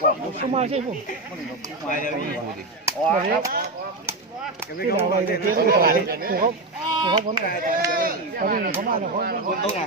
เข้ามาชิกผมมาแล้วนี่ที่เราไปเที่ยวที่ไหนผูเขาผูเขาพ้นกันตอนนี้เขามาแล้วเขาคนต้องอะ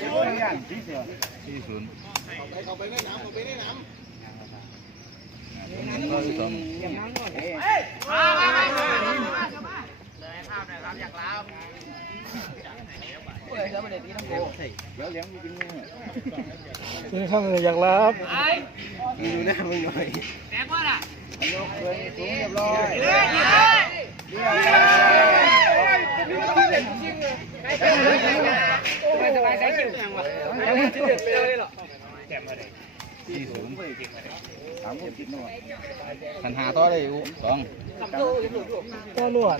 ที่ศูนย์ก็สองคือข้างอยากรับดูหน้ามึงหน่อยที่ศูนย์สามคนคิดหน่อยปั ญหาต่อได้อยู่สองก็ลวด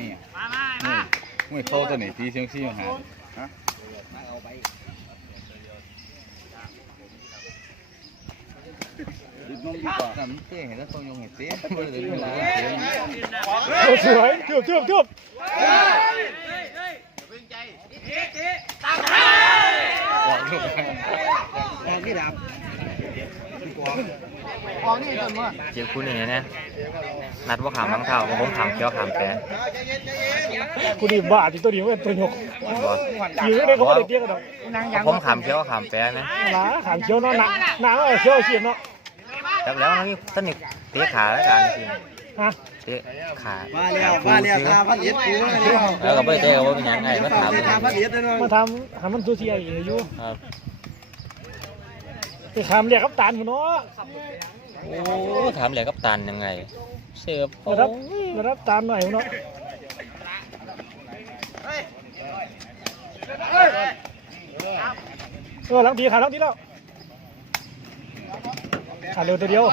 นี่ไม่เข้าตัวนี้ตีเชียงนี่มาหาทำเต้เห็นแล้วต้องยงเห็นเต้ไม่ได้เวลา เต้สวยเทียบเทียบเทียบบอกลูกที่ดับเจ็บคู่นี้นะนัดว่าขามทั้งเท่าผมขามเขียวขามแปรกูดีบ้าที่ตัวนี้เป็นตัวยกบ่ยืนได้เขาไม่ได้เตี้ยกันหรอกผมขามเขียวขามแปรนะหนาขานเขียวเนาะหนาหนาเขียวเขียวเนาะ จับแล้วนี่สนิทเตะขาแล้วกันจริงฮะเตะขามาแล้วมาแล้วตาพันเอ็ดกูมาแล้วแล้วก็ไม่ได้เตะว่าเป็นยังไงมาถามตาพันเอ็ดนะน้องมาทำหามันตัวเทียอยู่ครับไปขามเรียกกับตานเนาะโอ้ถามเลยกับตันยังไง เสือระดับระดับตานหน่อยเนาะเออหลังทีขาหลังทีแล้ว ขาเร็วตัวเดียว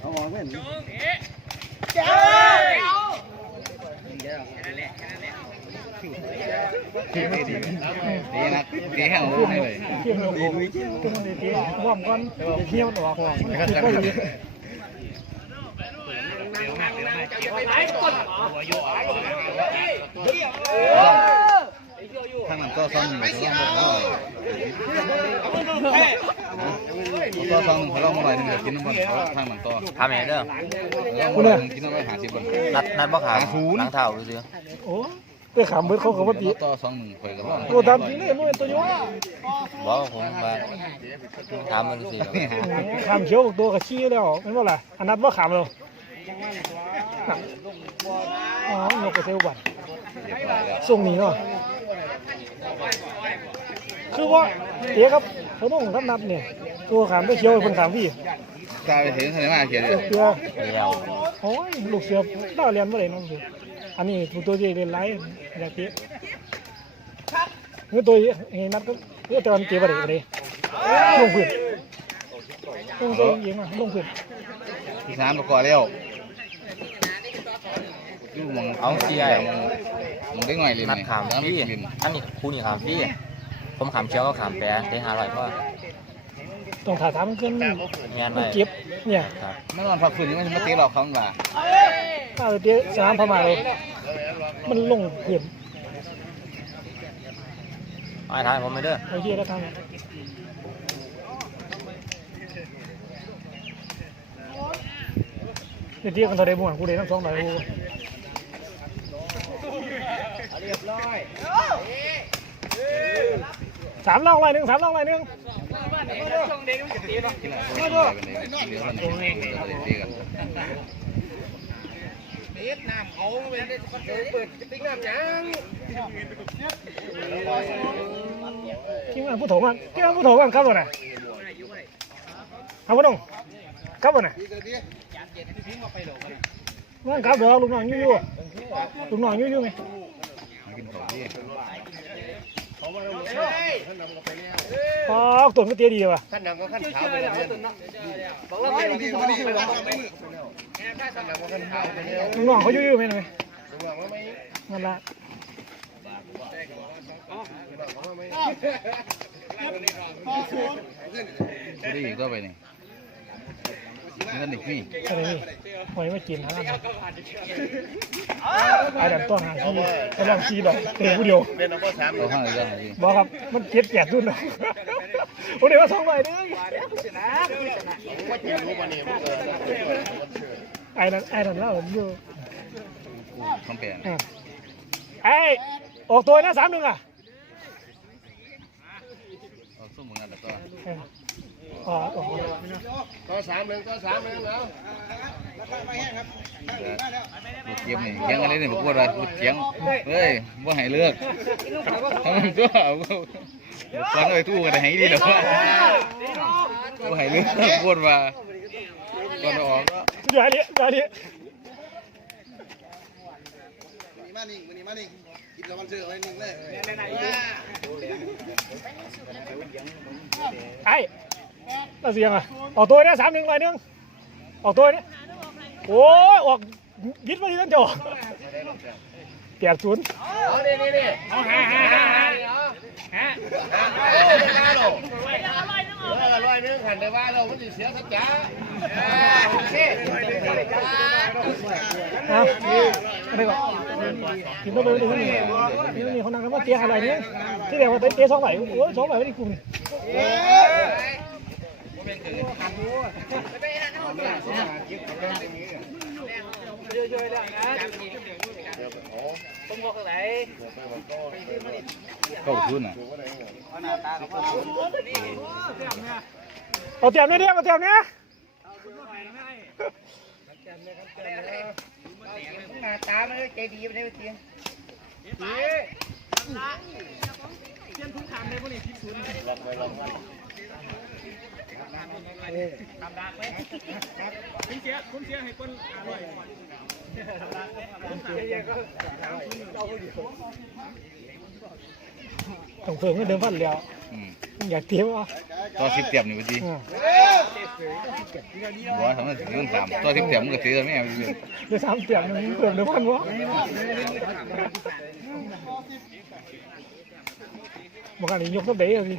เอาหมอเพื่อนดีนะดีแห้งให้เลยเกี่ยวกับผมเกี่ยวกับเตี้ยว่อมก่อนเที่ยวตัวของมันคิดว่าอยู่ ข้างหลังก็ซ่อนหนึ่งเขาลองก็ซ่อนหนึ่งเขาเลองมาหน่อยนึงกินน้ำมันเขาข้างหลังก็ทำไงเด้อคุณเนี่ยกินน้ำมันหาสิบบาทนัดนัดว่ขามหลังเท่าดูสิโอ้ไปขามเบิดเขาเขาว่าตีต่อสองหนึ่งคอยกับว่าโอ้ตามจริงเลยมันเป็นตัวยกบอกผมว่าถามมันสิขามเขียวตัวกับชี้แล้วไม่ว่าไรอันนั้นว่าขามเรา อ๋อนกกระเซลบันส่งนี้เนาะคือว่าเตี้ยครับเขาต้องรับนัดเนี่ยตัวขามไปเขียวคนขามพี่กลายไปถึงทะเลมาเขียนเสือเสือเดียวโอ้ยลูกเสือน่าเรียนเมื่อไหร่น้องเสืออันนี้ตัวตัวที่เรียนไรอยากเตี้ยเมื่อตัวเห็นนัดก็เมื่อตอนเตี้ยไปไหนไปไหนลงพื้นลงตัวยิงอะลงพื้นที่สามประกอบแล้ว ยูมองมองได้หน่อยเลยนัดขามพี่ลินอันนี้คู่นี่ขามพี่ผมขามเขียวก็ขามแปรได้ห้าร้อยก็ต้องถ่ายทำเกินงานมันไปเจ็บเนี่ยครับไม่นอนพักฟื้นมันมาตีหลอกเขาหรอถ้าเตี้ยสนามพม่าเลยมันลงพื้นไอ้ท้ายผมไม่เด้อไอ้เหี้ยแล้วทางเตี้ยกันเท่าไรบ้างกูได้ทั้งสองหน่อยกู เรียบร้อย สามล่องลายหนึ่งสามล่องลายหนึ่งกินอะไรกินอะไรกันเลยเดี๋ยวมันตีกันฮ็ดน้ำเขาไปได้เปิดติ๊กน้ำยังทีมงานผู้โถงอะทีมงานผู้โถงอะครับวะน่ะเอาบ่ต้องครับวะน่ะนั่นครับเดี๋ยวลูกน้องอยู่อยู่ลูกน้องอยู่อยู่ไงมา กินของที่อ๋อตัวมันเตี้ยดีว่ะขั้นน้ำก็ขั้นขาวไปแล้วบอกว่าไม่ดีไม่ดีไม่ดีขั้นน้ำก็ขั้นขาวไปแล้วลูกน้องเขาอยู่อยู่ไหมนะไหมบอกว่าไม่นั่นละผู้ดีก็ไปนี่ นั่นอีกนี่อะไรนี่หอยไม่กินฮะไอ้ดันต้นหาซีกำลังซีดอกเตะผู้เดียวเป็นน้ำก็สามเราห้างอะไรกันอะไรบอกครับมันเจ็บแก่ดุนเนาะโอ้เดี๋ยวว่าสองใบเด้อว่าจะรู้วันนี้มันเกิดไอ้นั่นไอ้นั่นแล้วอยู่คำแปลอะไอ้ออกตัวนะสามหนึ่งอะเอาส้มเหมือนกันแล้วก็เอออ๋อก็สามหนึ่งก็สามหนึ่งแล้วพูดเจียมนี่เจียงอะไรนี่บอกว่าอะไรพูดเจียงเฮ้ยว่าให้เลือกทำมันก็ฟังเลยตู้กันให้ดีเดี๋ยวว่าว่าให้เลือกพูดมาก่อนออกก็เดี๋ยวนี้เดี๋ยวอันนี้มานิ่งมานิ่งมานิ่งกินแล้วมันเจออะไรนิ่งเลยไอ้ น่าเสียงอะออกตัวเนะสามหนึ่งใบหนึ่งออกตัวเนี่ยโอ้ยออกยิดมาที่นั่นจอกแปดศูนย์เอาดิดิดิเอาหาหาหาหาหาโอ้ยห้าโลออร้อยนึงหันไปว่าเราไม่ได้เสียสักจ้าโอเคเอาอะไรก่อนกินต้องไปดูนี่นี่นี่คนนั้นเขาว่าเตี้ยอะไรเนี่ยที่เดียวว่าเตี้ยสองใบโอ้ยสองใบไม่ได้กลุ่ม เข้าทุนอะเอาเตรียมเนี่ยเดียวเอาเตรียมเนี่ยหน้าตามันใจดีไม่ได้เตียงต้องเพิ่ มเงินเดิมพันแล้วอยากเตี้ยวอะตัวสิบเตียมนี่พอดีอ่าบอกว่าทำให้ถึงเรื่องสามตัวสิบเตียมก็เสียแม่ไปเลยเดี๋ยวสามเตรียมหนึงเพิ่มเดิมพันวะบอกกันนี่ยกต้นเตะเลยพี่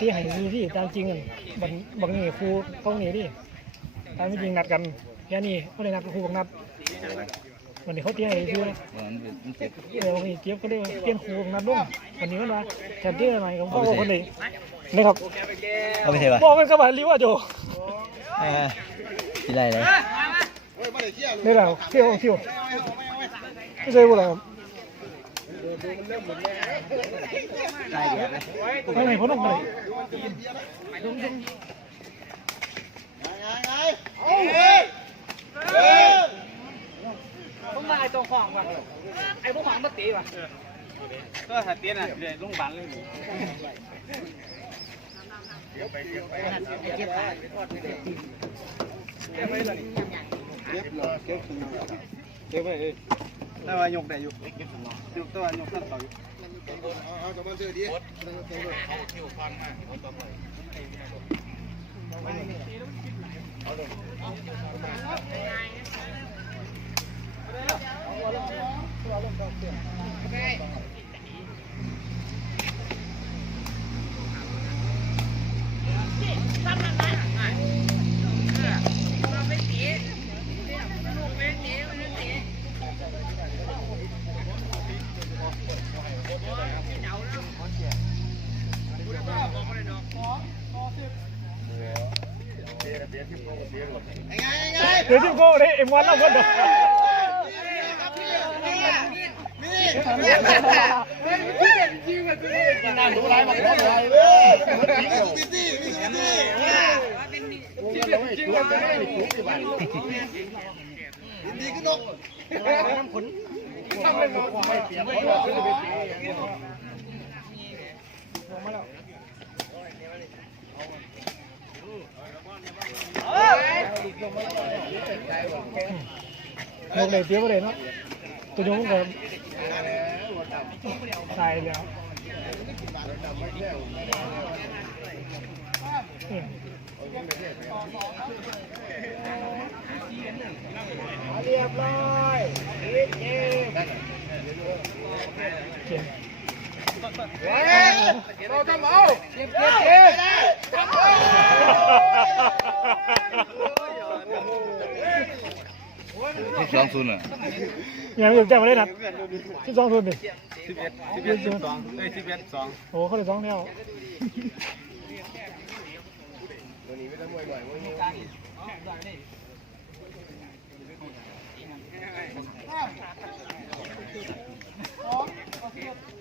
ที่ตามจริงกันบางบางนี่ครูเขาหนีดิตามไม่จริงนัดกันแค่นี้เขาเลยนัดกับครูบางนัดวันนี้เขาเตี้ยให้ดูนะมันมันเจ็บเออวันนี้เจี๊ยบก็เลยเปลี่ยนครูบางนัดด้วยวันนี้มันว่าแทนที่อะไรของพ่อคนนี้นะครับเอาไปเถอะวะบอกกันกับลิว่าโจที่ไรเลยนี่แหละเที่ยวเที่ยวไม่ใช่บุหรี่ครับตา ยเดียบเลยไม่ไหนเขาต้องไปก็ถ้าเตี้ยน่ะเดี๋ย ต่ว่ายกได้อยู่ยกแตัว่ายกขั้นต่ออยู่เอาเองพันเจอดีเขาคิวฟันมาเอาเลย เดี๋ยวที่โก้ได้เอ็มวันแล้วก็เด้อนั่งดูไรมาขออะไรเลยมันดีกว่ากูว่าเราไม่ตัวจะได้ถูกที่บ้านดีขึ้นนกทำคนทำเป็นนกไม่เปียกเพราะเราไม่ไปตีลงเลยเตี้ยไปเลยเนาะตัวโยงก็ตายแล้วอืมเรียบร้อยเกมเก่ง เราทำเอาเก็บเก็บเก็บที่สองศูนย์อะยังไม่จับมาได้นัดสิบสองทุนดิสิบเอ็ดสิบเอ็ดสิบสองเอ้ยสิบเอ็ดสองโอ้เขาได้สองแล้ววันนี้ไม่ต้องมวยหน่อยมวยนี้อั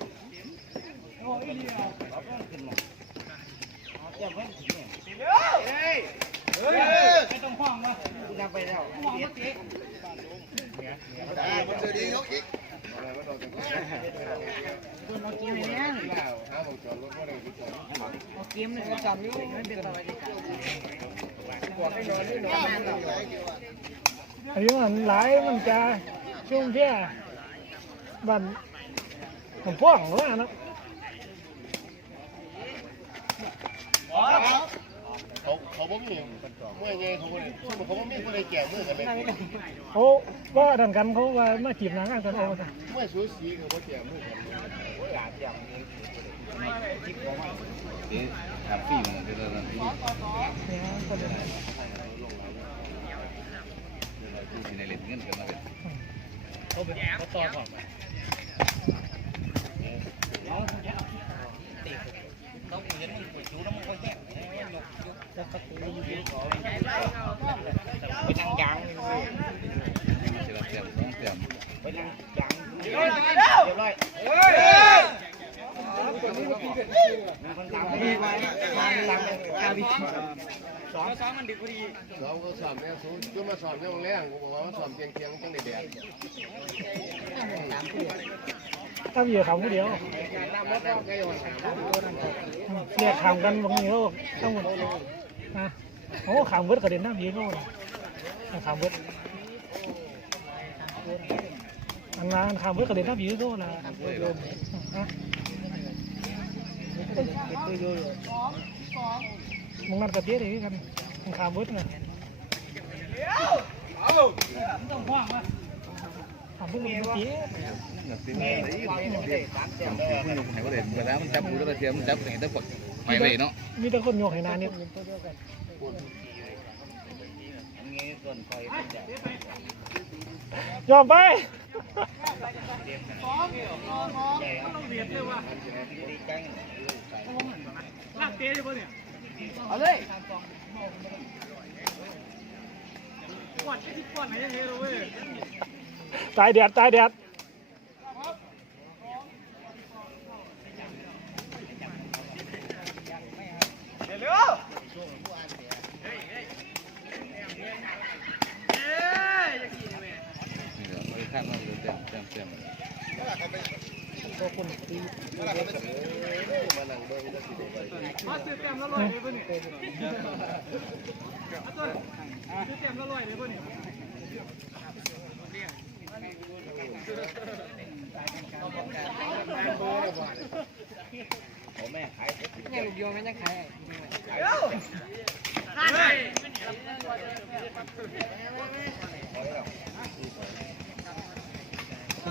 นนี้มันหลายมันจะช่วงเที่ยบันผมพ่วงว่าเนะ เขาเขาบ่มีเมวยไงเขาบ่ได้เขาบ่มีคนใดแก่มือกันเลยเขาว่าดันกันเขาว่ามาจีบนางกันกันเอาซะมวยสูสีเขาบ่แก่มือกันโอ้ยอาจจะเอ๊ะถามพี่มันเดี๋ยวเราที่เนี่ยก็เลยที่ในเล่นเงินกันมาเลยเขาไปเขาต่อก่อ นเสียเสียสองเสียเราก็สอบแม่สูงก็มาสอบในโรงแรมกูบอกว่าสอบเพียงเพียงจังได๋แดดถ้าเหยื่อขำผู้เดียวเราใกล้วันหาเรียกขำกันบางทีเขาต้องหมด นะโอ้ขำเวิร์ดกระเด็นหน้าผีเขาเลยขำเวิร์ดอันนั้นขำเวิร์ดกระเด็นหน้าผีเขาเลยฮะมึงนัดกับเจ๊เลยกันมึงขำเวิร์ดไงขำเวิร์ดกับเจ๊อยกตีมันอะไรอีกผมยกให้ว่าเด็กเวลามันจับกูแล้วเสียมจับให้ตะกด ไม่ไปเนาะมีแต่คนโยกให้นานนี่ยอมไปตายแดดตายแดด นี่เดี๋ยวไม่ ข้ามมาเดี๋ยวเต็มเต็มเต็มนี่ที่สองหมูแกมเป็นหมูไอ้เปียโอ้เนี่ย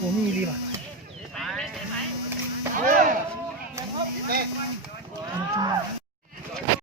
กูมีดีป่ะเอา